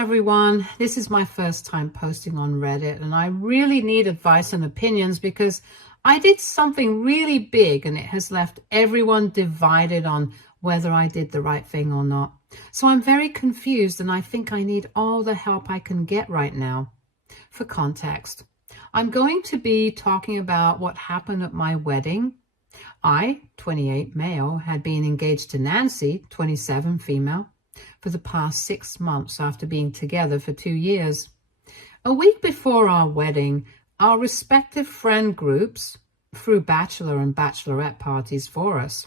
everyone. This is my first time posting on Reddit, and I really need advice and opinions because I did something really big and it has left everyone divided on whether I did the right thing or not. So I'm very confused and I think I need all the help I can get right now. For context, I'm going to be talking about what happened at my wedding. I, 28 male, had been engaged to Nancy, 27 female, for the past 6 months after being together for 2 years. A week before our wedding, our respective friend groups threw bachelor and bachelorette parties for us.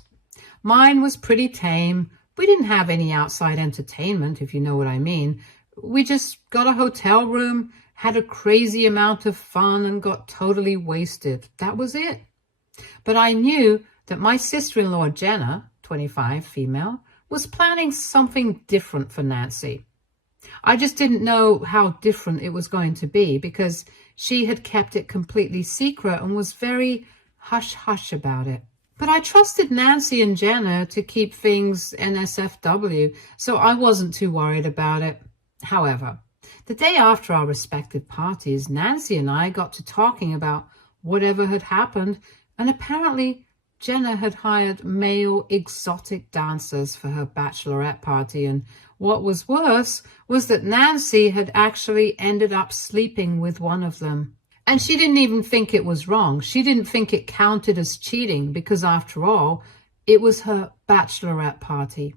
Mine was pretty tame. We didn't have any outside entertainment, if you know what I mean. We just got a hotel room, had a crazy amount of fun, and got totally wasted. That was it. But I knew that my sister-in-law, Jenna, 25 female, was planning something different for Nancy. I just didn't know how different it was going to be because she had kept it completely secret and was very hush-hush about it. But I trusted Nancy and Jenna to keep things NSFW, so I wasn't too worried about it. However, the day after our respective parties, Nancy and I got to talking about whatever had happened, and apparently Jenna had hired male exotic dancers for her bachelorette party, and what was worse was that Nancy had actually ended up sleeping with one of them. And she didn't even think it was wrong. She didn't think it counted as cheating because, after all, it was her bachelorette party.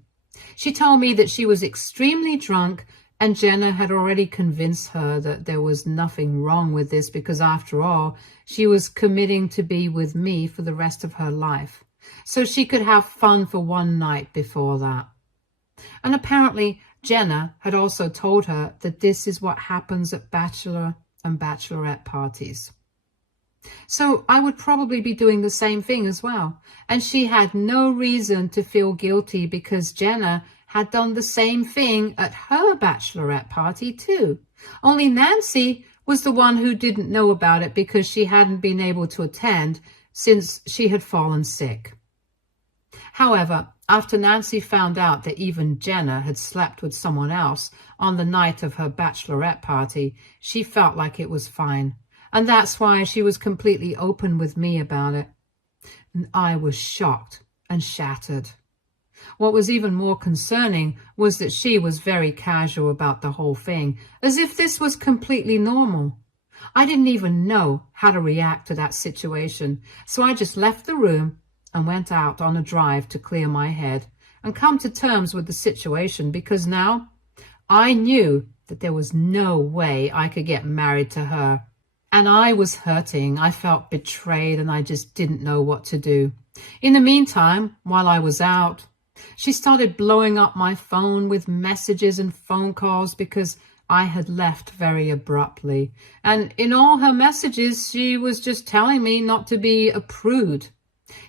She told me that she was extremely drunk and Jenna had already convinced her that there was nothing wrong with this because, after all, she was committing to be with me for the rest of her life. So she could have fun for one night before that. And apparently Jenna had also told her that this is what happens at bachelor and bachelorette parties. So I would probably be doing the same thing as well. And she had no reason to feel guilty because Jenna had done the same thing at her bachelorette party too. Only Nancy was the one who didn't know about it because she hadn't been able to attend since she had fallen sick. However, after Nancy found out that even Jenna had slept with someone else on the night of her bachelorette party, she felt like it was fine. And that's why she was completely open with me about it. And I was shocked and shattered. What was even more concerning was that she was very casual about the whole thing, as if this was completely normal. I didn't even know how to react to that situation, so I just left the room and went out on a drive to clear my head and come to terms with the situation, because now I knew that there was no way I could get married to her. And I was hurting. I felt betrayed and I just didn't know what to do. In the meantime, while I was out, she started blowing up my phone with messages and phone calls because I had left very abruptly. And in all her messages, she was just telling me not to be a prude.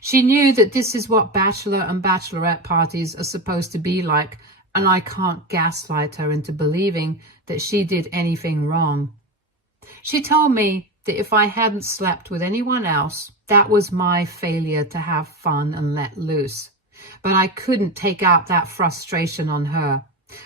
She knew that this is what bachelor and bachelorette parties are supposed to be like, and I can't gaslight her into believing that she did anything wrong. She told me that if I hadn't slept with anyone else, that was my failure to have fun and let loose. But I couldn't take out that frustration on her.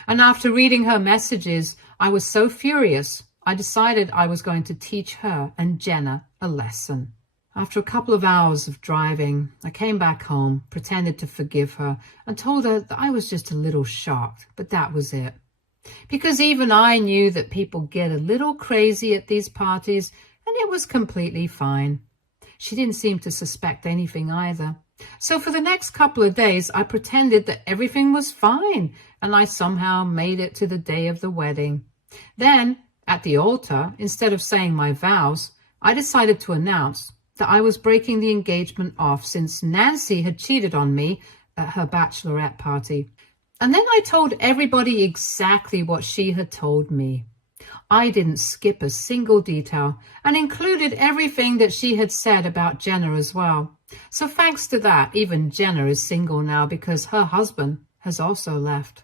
And after reading her messages, I was so furious, I decided I was going to teach her and Jenna a lesson. After a couple of hours of driving, I came back home, pretended to forgive her, and told her that I was just a little shocked, but that was it. Because even I knew that people get a little crazy at these parties, and it was completely fine. She didn't seem to suspect anything either. So for the next couple of days, I pretended that everything was fine, and I somehow made it to the day of the wedding. Then, at the altar, instead of saying my vows, I decided to announce that I was breaking the engagement off since Nancy had cheated on me at her bachelorette party. And then I told everybody exactly what she had told me. I didn't skip a single detail and included everything that she had said about Jenna as well. So thanks to that, even Jenna is single now because her husband has also left.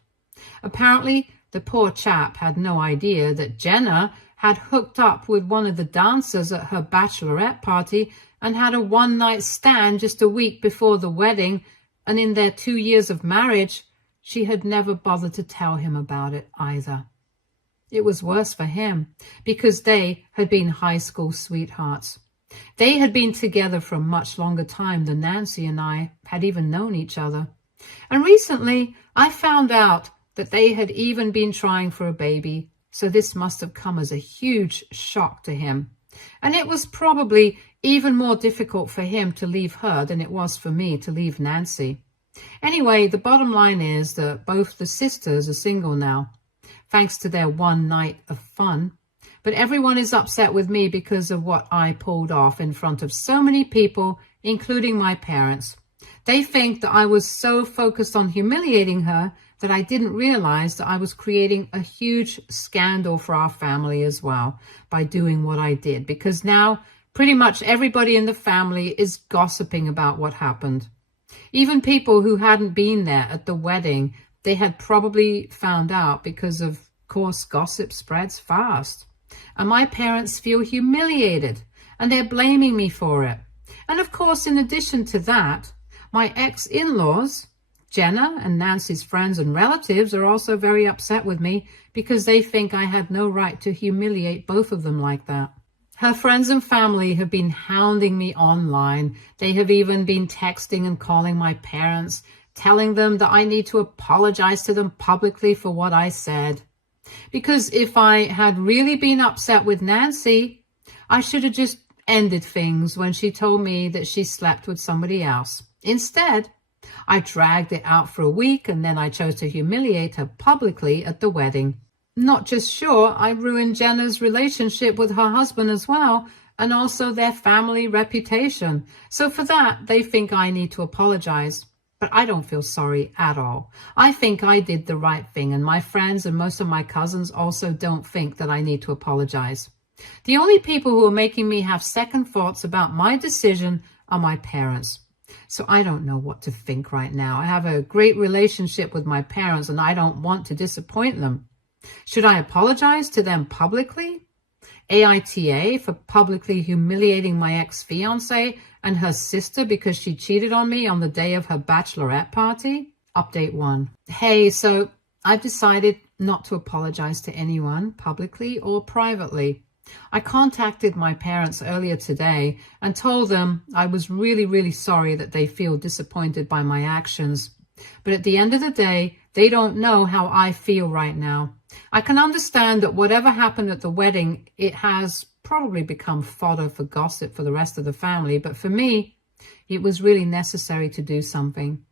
Apparently, the poor chap had no idea that Jenna had hooked up with one of the dancers at her bachelorette party and had a one-night stand just a week before the wedding, and in their 2 years of marriage, she had never bothered to tell him about it either. It was worse for him because they had been high school sweethearts. They had been together for a much longer time than Nancy and I had even known each other. And recently, I found out that they had even been trying for a baby, so this must have come as a huge shock to him. And it was probably even more difficult for him to leave her than it was for me to leave Nancy. Anyway, the bottom line is that both the sisters are single now, thanks to their one night of fun. But everyone is upset with me because of what I pulled off in front of so many people, including my parents. They think that I was so focused on humiliating her that I didn't realize that I was creating a huge scandal for our family as well by doing what I did, because now pretty much everybody in the family is gossiping about what happened. Even people who hadn't been there at the wedding, they had probably found out because, of course, gossip spreads fast. And my parents feel humiliated and they're blaming me for it. And of course, in addition to that, my ex-in-laws, Jenna and Nancy's friends and relatives, are also very upset with me because they think I had no right to humiliate both of them like that. Her friends and family have been hounding me online. They have even been texting and calling my parents, telling them that I need to apologize to them publicly for what I said. Because if I had really been upset with Nancy, I should have just ended things when she told me that she slept with somebody else. Instead, I dragged it out for a week and then I chose to humiliate her publicly at the wedding. Not just sure, I ruined Jenna's relationship with her husband as well, and also their family reputation. So for that, they think I need to apologize. But I don't feel sorry at all. I think I did the right thing, and my friends and most of my cousins also don't think that I need to apologize. The only people who are making me have second thoughts about my decision are my parents. So I don't know what to think right now. I have a great relationship with my parents, and I don't want to disappoint them. Should I apologize to them publicly? AITA for publicly humiliating my ex-fiance and her sister because she cheated on me on the day of her bachelorette party? Update 1. Hey, so I've decided not to apologize to anyone publicly or privately. I contacted my parents earlier today and told them I was really sorry that they feel disappointed by my actions. But at the end of the day, they don't know how I feel right now. I can understand that whatever happened at the wedding, it has probably become fodder for gossip for the rest of the family. But for me, it was really necessary to do something.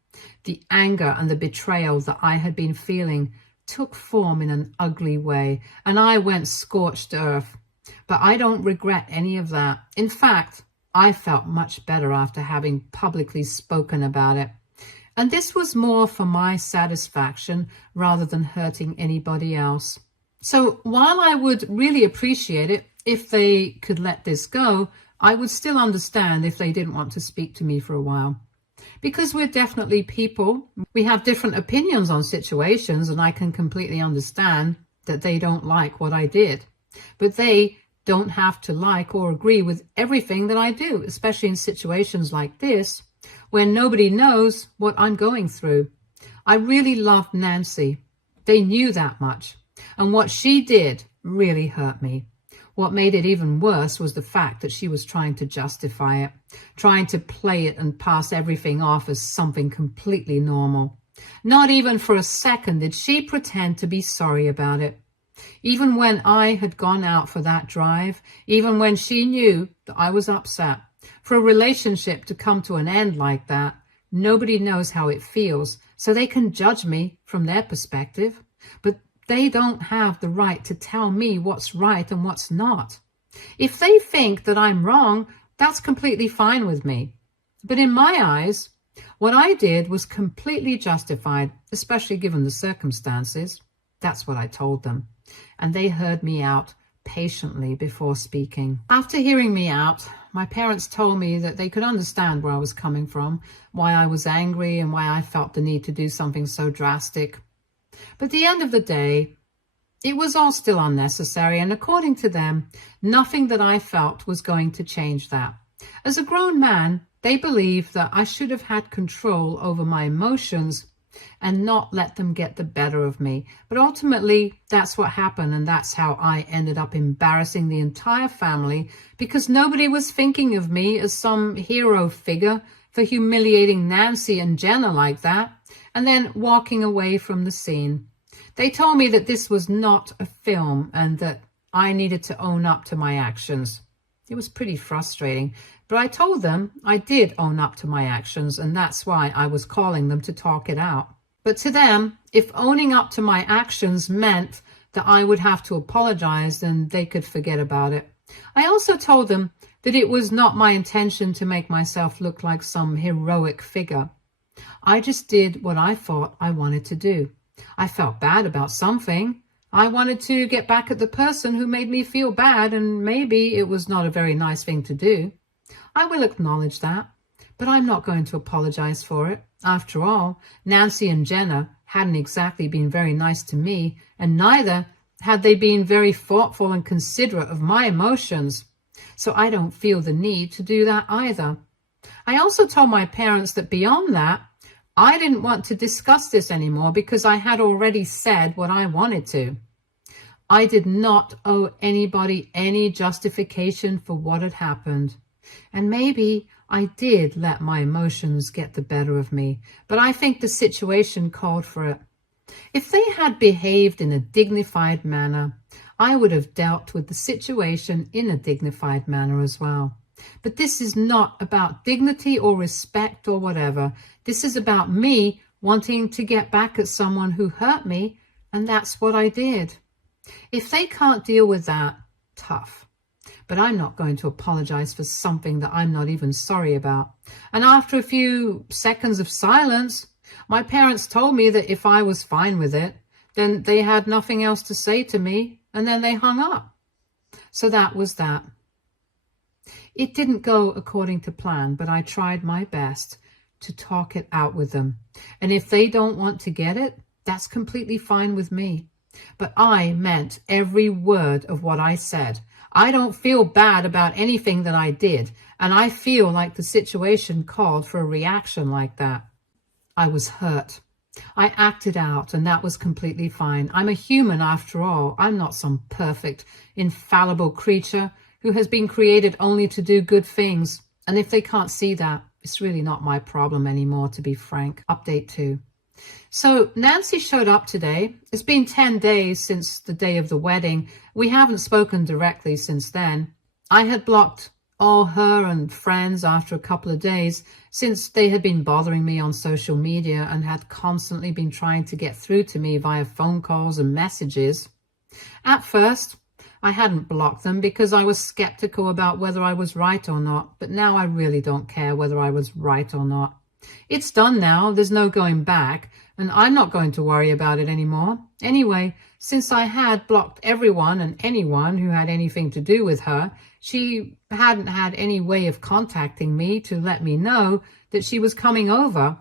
The anger and the betrayal that I had been feeling took form in an ugly way, and I went scorched earth. But I don't regret any of that. In fact, I felt much better after having publicly spoken about it. And this was more for my satisfaction rather than hurting anybody else. So while I would really appreciate it if they could let this go, I would still understand if they didn't want to speak to me for a while. Because we're definitely people. We have different opinions on situations, and I can completely understand that they don't like what I did. But they don't have to like or agree with everything that I do, especially in situations like this, where nobody knows what I'm going through. I really loved Nancy. They knew that much. And what she did really hurt me. What made it even worse was the fact that she was trying to justify it, trying to play it and pass everything off as something completely normal. Not even for a second did she pretend to be sorry about it. Even when I had gone out for that drive, even when she knew that I was upset, for a relationship to come to an end like that, nobody knows how it feels, so they can judge me from their perspective. But they don't have the right to tell me what's right and what's not. If they think that I'm wrong, that's completely fine with me. But in my eyes, what I did was completely justified, especially given the circumstances. That's what I told them. And they heard me out patiently before speaking. After hearing me out, my parents told me that they could understand where I was coming from, why I was angry and why I felt the need to do something so drastic. But at the end of the day, it was all still unnecessary, and according to them, nothing that I felt was going to change that. As a grown man, they believe that I should have had control over my emotions and not let them get the better of me. But ultimately, that's what happened, and that's how I ended up embarrassing the entire family, because nobody was thinking of me as some hero figure for humiliating Nancy and Jenna like that, and then walking away from the scene. They told me that this was not a film and that I needed to own up to my actions. It was pretty frustrating, but I told them I did own up to my actions, and that's why I was calling them to talk it out. But to them, if owning up to my actions meant that I would have to apologize, then they could forget about it. I also told them that it was not my intention to make myself look like some heroic figure. I just did what I thought I wanted to do. I felt bad about something. I wanted to get back at the person who made me feel bad, and maybe it was not a very nice thing to do. I will acknowledge that, but I'm not going to apologize for it. After all, Nancy and Jenna hadn't exactly been very nice to me, and neither had they been very thoughtful and considerate of my emotions. So I don't feel the need to do that either. I also told my parents that beyond that, I didn't want to discuss this anymore because I had already said what I wanted to. I did not owe anybody any justification for what had happened. And maybe I did let my emotions get the better of me, but I think the situation called for it. If they had behaved in a dignified manner, I would have dealt with the situation in a dignified manner as well. But this is not about dignity or respect or whatever. This is about me wanting to get back at someone who hurt me, and that's what I did. If they can't deal with that, tough. But I'm not going to apologize for something that I'm not even sorry about. And after a few seconds of silence, my parents told me that if I was fine with it, then they had nothing else to say to me, and then they hung up. So that was that. It didn't go according to plan, but I tried my best to talk it out with them. And if they don't want to get it, that's completely fine with me. But I meant every word of what I said. I don't feel bad about anything that I did, and I feel like the situation called for a reaction like that. I was hurt. I acted out, and that was completely fine. I'm a human after all. I'm not some perfect, infallible creature who has been created only to do good things. And if they can't see that, it's really not my problem anymore, to be frank. Update 2. So Nancy showed up today. It's been 10 days since the day of the wedding. We haven't spoken directly since then. I had blocked all her and friends after a couple of days, since they had been bothering me on social media and had constantly been trying to get through to me via phone calls and messages. At first, I hadn't blocked them because I was skeptical about whether I was right or not, but now I really don't care whether I was right or not. It's done now, there's no going back, and I'm not going to worry about it anymore. Anyway, since I had blocked everyone and anyone who had anything to do with her, she hadn't had any way of contacting me to let me know that she was coming over.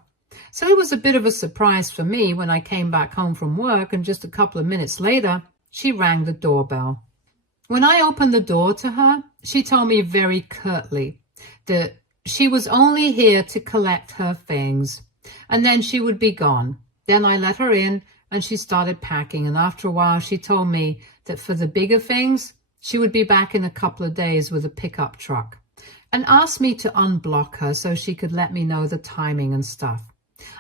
So it was a bit of a surprise for me when I came back home from work, and just a couple of minutes later, she rang the doorbell. When I opened the door to her, she told me very curtly that she was only here to collect her things, and then she would be gone. Then I let her in, and she started packing, and after a while she told me that for the bigger things, she would be back in a couple of days with a pickup truck, and asked me to unblock her so she could let me know the timing and stuff.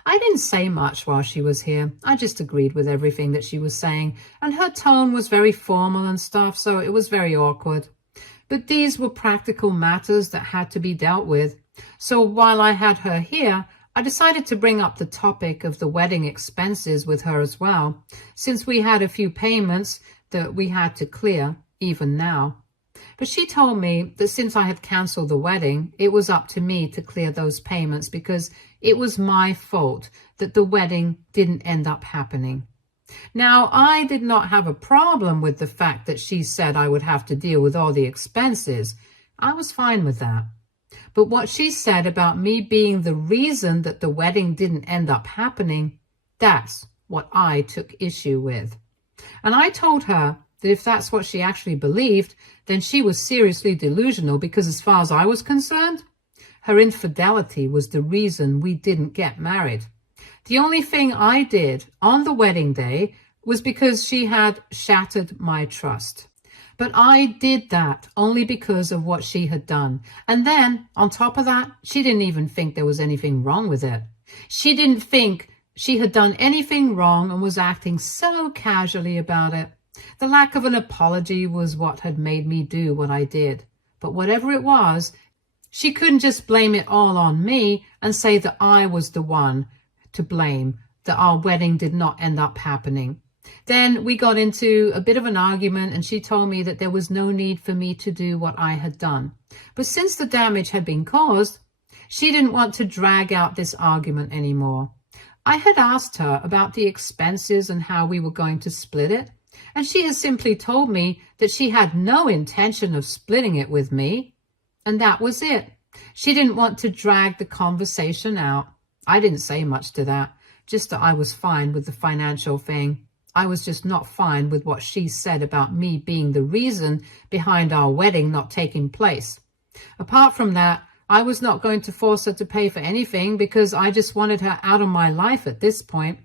I didn't say much while she was here. I just agreed with everything that she was saying, and her tone was very formal and stuff, so it was very awkward. But these were practical matters that had to be dealt with. So while I had her here, I decided to bring up the topic of the wedding expenses with her as well, since we had a few payments that we had to clear, even now. But she told me that since I had cancelled the wedding, it was up to me to clear those payments because it was my fault that the wedding didn't end up happening. Now, I did not have a problem with the fact that she said I would have to deal with all the expenses. I was fine with that. But what she said about me being the reason that the wedding didn't end up happening, that's what I took issue with. And I told her that if that's what she actually believed, then she was seriously delusional, because as far as I was concerned, her infidelity was the reason we didn't get married. The only thing I did on the wedding day was because she had shattered my trust. But I did that only because of what she had done. And then, on top of that, she didn't even think there was anything wrong with it. She didn't think she had done anything wrong and was acting so casually about it. The lack of an apology was what had made me do what I did. But whatever it was, she couldn't just blame it all on me and say that I was the one to blame, that our wedding did not end up happening. Then we got into a bit of an argument and she told me that there was no need for me to do what I had done. But since the damage had been caused, she didn't want to drag out this argument anymore. I had asked her about the expenses and how we were going to split it, and she has simply told me that she had no intention of splitting it with me, and that was it. She didn't want to drag the conversation out. I didn't say much to that, just that I was fine with the financial thing. I was just not fine with what she said about me being the reason behind our wedding not taking place. Apart from that, I was not going to force her to pay for anything because I just wanted her out of my life at this point.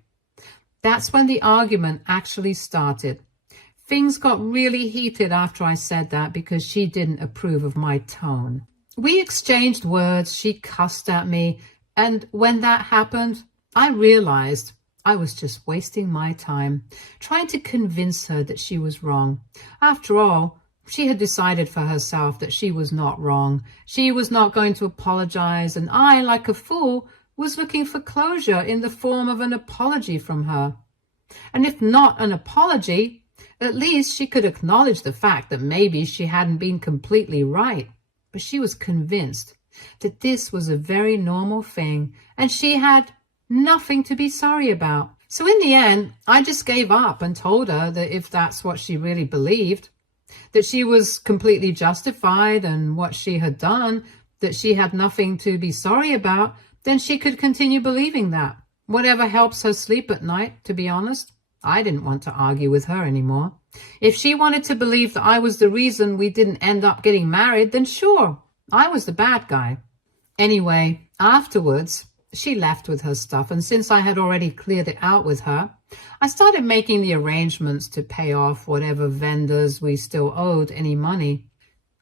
That's when the argument actually started. Things got really heated after I said that because she didn't approve of my tone. We exchanged words, she cussed at me, and when that happened, I realized I was just wasting my time, trying to convince her that she was wrong. After all, she had decided for herself that she was not wrong. She was not going to apologize, and I, like a fool, was looking for closure in the form of an apology from her. And if not an apology, at least she could acknowledge the fact that maybe she hadn't been completely right. But she was convinced that this was a very normal thing, and she had nothing to be sorry about. So in the end, I just gave up and told her that if that's what she really believed, that she was completely justified and what she had done, that she had nothing to be sorry about, then she could continue believing that. Whatever helps her sleep at night, to be honest. I didn't want to argue with her anymore. If she wanted to believe that I was the reason we didn't end up getting married, then sure, I was the bad guy. Anyway, afterwards, she left with her stuff, and since I had already cleared it out with her, I started making the arrangements to pay off whatever vendors we still owed any money.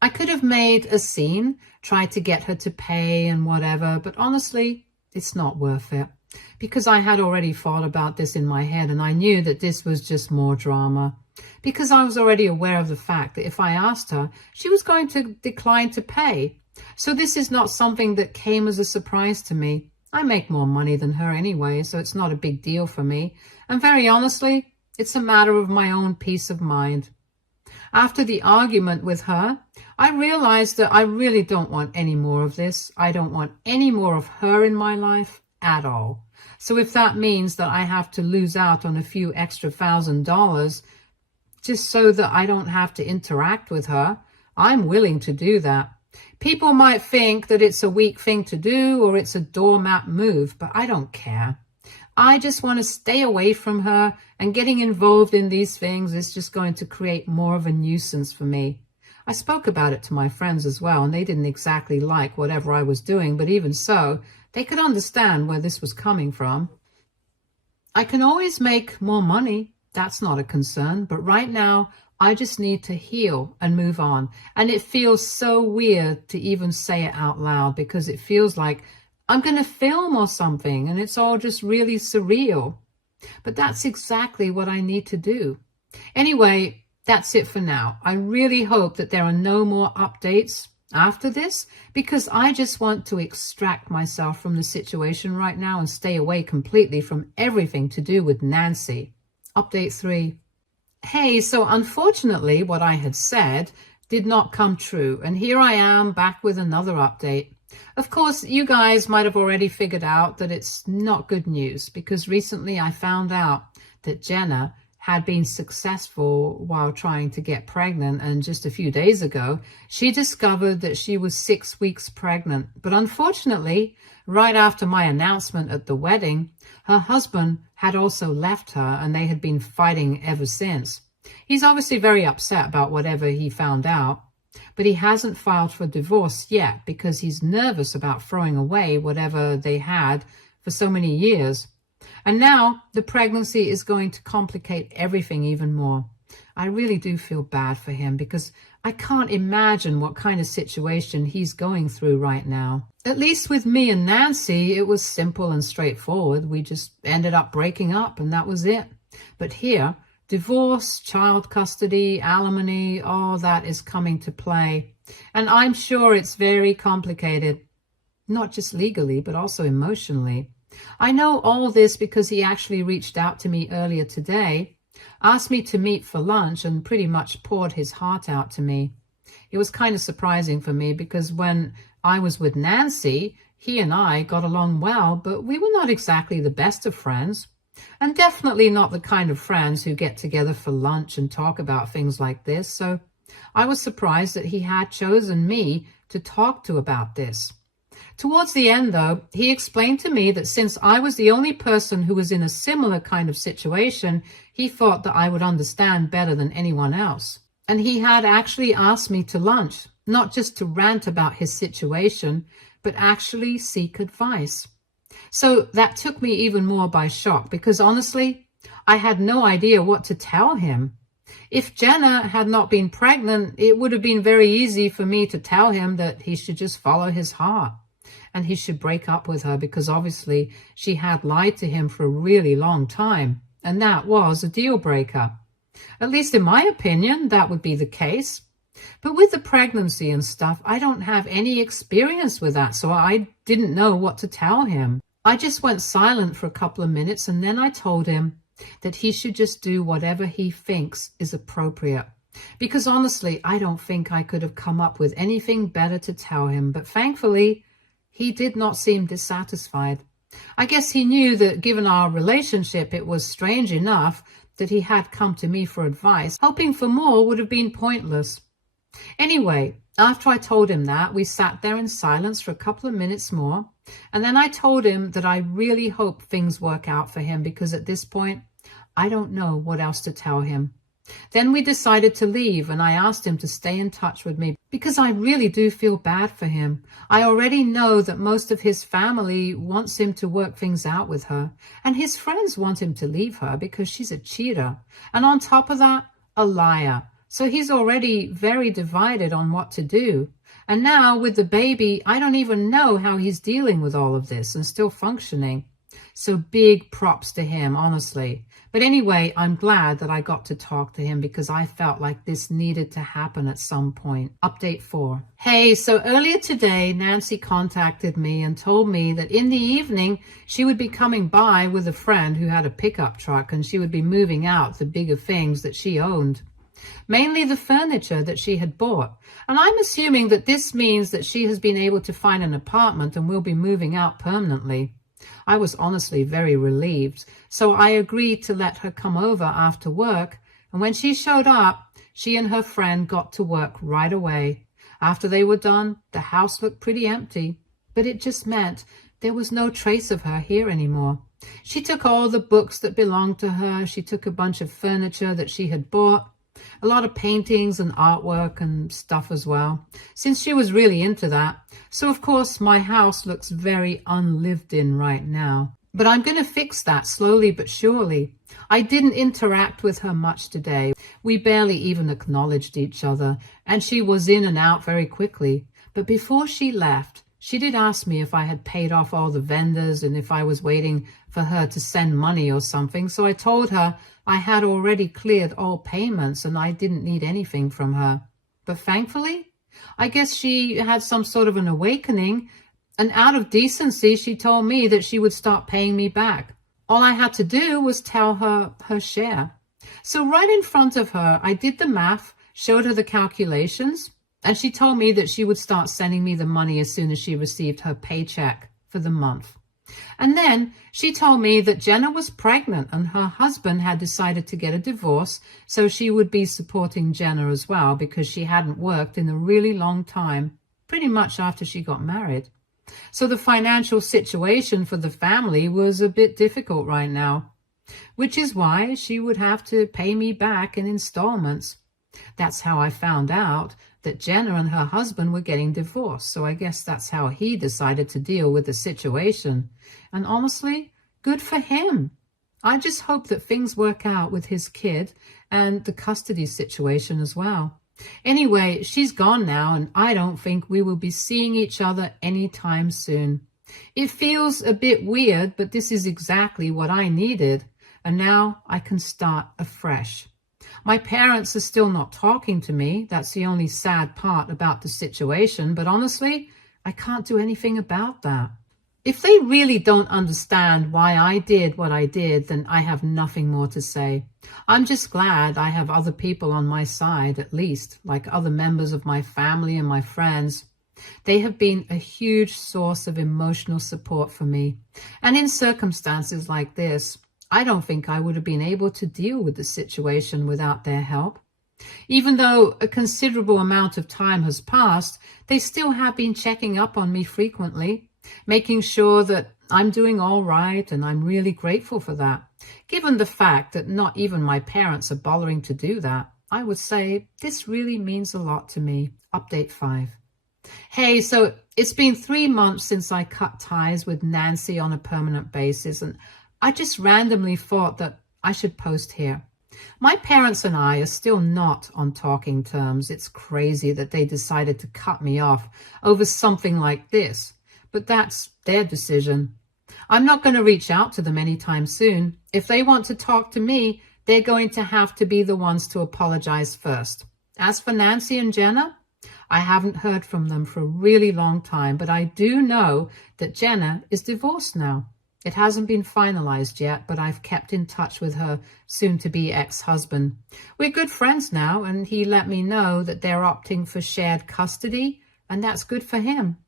I could have made a scene, tried to get her to pay and whatever, but honestly, it's not worth it. Because I had already thought about this in my head, and I knew that this was just more drama. Because I was already aware of the fact that if I asked her, she was going to decline to pay. So this is not something that came as a surprise to me. I make more money than her anyway, so it's not a big deal for me. And very honestly, it's a matter of my own peace of mind. After the argument with her, I realized that I really don't want any more of this. I don't want any more of her in my life at all. So if that means that I have to lose out on a few extra $1,000 just so that I don't have to interact with her, I'm willing to do that. People might think that it's a weak thing to do or it's a doormat move, but I don't care. I just want to stay away from her, and getting involved in these things is just going to create more of a nuisance for me. I spoke about it to my friends as well, and they didn't exactly like whatever I was doing, but even so, they could understand where this was coming from. I can always make more money. That's not a concern, but right now, I just need to heal and move on. And it feels so weird to even say it out loud because it feels like I'm going to film or something and it's all just really surreal. But that's exactly what I need to do. Anyway, that's it for now. I really hope that there are no more updates after this because I just want to extract myself from the situation right now and stay away completely from everything to do with Nancy. Update 3. Hey, so unfortunately, what I had said did not come true, and here I am back with another update. Of course, you guys might have already figured out that it's not good news, because recently I found out that Jenna had been successful while trying to get pregnant, and just a few days ago, she discovered that she was 6 weeks pregnant. But unfortunately, right after my announcement at the wedding, her husband had also left her, and they had been fighting ever since. He's obviously very upset about whatever he found out, but he hasn't filed for divorce yet because he's nervous about throwing away whatever they had for so many years. And now the pregnancy is going to complicate everything even more. I really do feel bad for him because I can't imagine what kind of situation he's going through right now. At least with me and Nancy, it was simple and straightforward. We just ended up breaking up and that was it. But here, divorce, child custody, alimony, all that is coming to play. And I'm sure it's very complicated, not just legally, but also emotionally. I know all this because he actually reached out to me earlier today, asked me to meet for lunch, and pretty much poured his heart out to me. It was kind of surprising for me because when I was with Nancy, he and I got along well, but we were not exactly the best of friends. And definitely not the kind of friends who get together for lunch and talk about things like this. So I was surprised that he had chosen me to talk to about this. Towards the end, though, he explained to me that since I was the only person who was in a similar kind of situation, he thought that I would understand better than anyone else. And he had actually asked me to lunch, not just to rant about his situation, but actually seek advice. So that took me even more by shock because honestly, I had no idea what to tell him. If Jenna had not been pregnant, it would have been very easy for me to tell him that he should just follow his heart and he should break up with her because obviously she had lied to him for a really long time, and that was a deal breaker. At least in my opinion, that would be the case. But with the pregnancy and stuff, I don't have any experience with that, so I didn't know what to tell him. I just went silent for a couple of minutes and then I told him that he should just do whatever he thinks is appropriate. Because honestly, I don't think I could have come up with anything better to tell him, but thankfully, he did not seem dissatisfied. I guess he knew that given our relationship, it was strange enough that he had come to me for advice. Hoping for more would have been pointless. Anyway, after I told him that, we sat there in silence for a couple of minutes more, and then I told him that I really hope things work out for him because at this point, I don't know what else to tell him. Then we decided to leave, and I asked him to stay in touch with me because I really do feel bad for him. I already know that most of his family wants him to work things out with her, and his friends want him to leave her because she's a cheater, and on top of that, a liar. So he's already very divided on what to do. And now with the baby, I don't even know how he's dealing with all of this and still functioning. So big props to him, honestly. But anyway, I'm glad that I got to talk to him because I felt like this needed to happen at some point. Update 4. Hey, so earlier today, Nancy contacted me and told me that in the evening, she would be coming by with a friend who had a pickup truck and she would be moving out the bigger things that she owned. Mainly the furniture that she had bought. And I'm assuming that this means that she has been able to find an apartment and will be moving out permanently. I was honestly very relieved, so I agreed to let her come over after work, and when she showed up, she and her friend got to work right away. After they were done, the house looked pretty empty, but it just meant there was no trace of her here anymore. She took all the books that belonged to her, she took a bunch of furniture that she had bought, a lot of paintings and artwork and stuff as well, since she was really into that. So of course my house looks very unlived in right now. But I'm going to fix that slowly but surely. I didn't interact with her much today. We barely even acknowledged each other, and she was in and out very quickly. But before she left, she did ask me if I had paid off all the vendors and if I was waiting for her to send money or something. So I told her I had already cleared all payments and I didn't need anything from her. But thankfully, I guess she had some sort of an awakening, and out of decency, she told me that she would start paying me back. All I had to do was tell her her share. So right in front of her, I did the math, showed her the calculations, and she told me that she would start sending me the money as soon as she received her paycheck for the month. And then she told me that Jenna was pregnant and her husband had decided to get a divorce, so she would be supporting Jenna as well because she hadn't worked in a really long time, pretty much after she got married. So the financial situation for the family was a bit difficult right now, which is why she would have to pay me back in installments. That's how I found out that Jenna and her husband were getting divorced, so I guess that's how he decided to deal with the situation. And honestly, Good for him. I just hope that things work out with his kid and the custody situation as well. Anyway, she's gone now, and I don't think we will be seeing each other anytime soon. It feels a bit weird, but this is exactly what I needed, and now I can start afresh. My parents are still not talking to me. That's the only sad part about the situation, but honestly, I can't do anything about that. If they really don't understand why I did what I did, then I have nothing more to say. I'm just glad I have other people on my side, at least, like other members of my family and my friends. They have been a huge source of emotional support for me. And in circumstances like this, I don't think I would have been able to deal with the situation without their help. Even though a considerable amount of time has passed, they still have been checking up on me frequently, making sure that I'm doing all right, and I'm really grateful for that. Given the fact that not even my parents are bothering to do that, I would say this really means a lot to me. Update 5. Hey, so it's been 3 months since I cut ties with Nancy on a permanent basis, and I just randomly thought that I should post here. My parents and I are still not on talking terms. It's crazy that they decided to cut me off over something like this, but that's their decision. I'm not going to reach out to them anytime soon. If they want to talk to me, they're going to have to be the ones to apologize first. As for Nancy and Jenna, I haven't heard from them for a really long time, but I do know that Jenna is divorced now. It hasn't been finalized yet, but I've kept in touch with her soon-to-be ex-husband. We're good friends now, and he let me know that they're opting for shared custody, and that's good for him.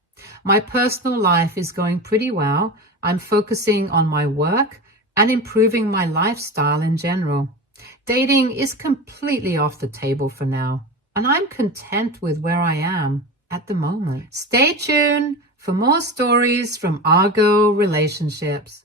My personal life is going pretty well. I'm focusing on my work and improving my lifestyle in general. Dating is completely off the table for now, and I'm content with where I am at the moment. Stay tuned for more stories from our girl relationships.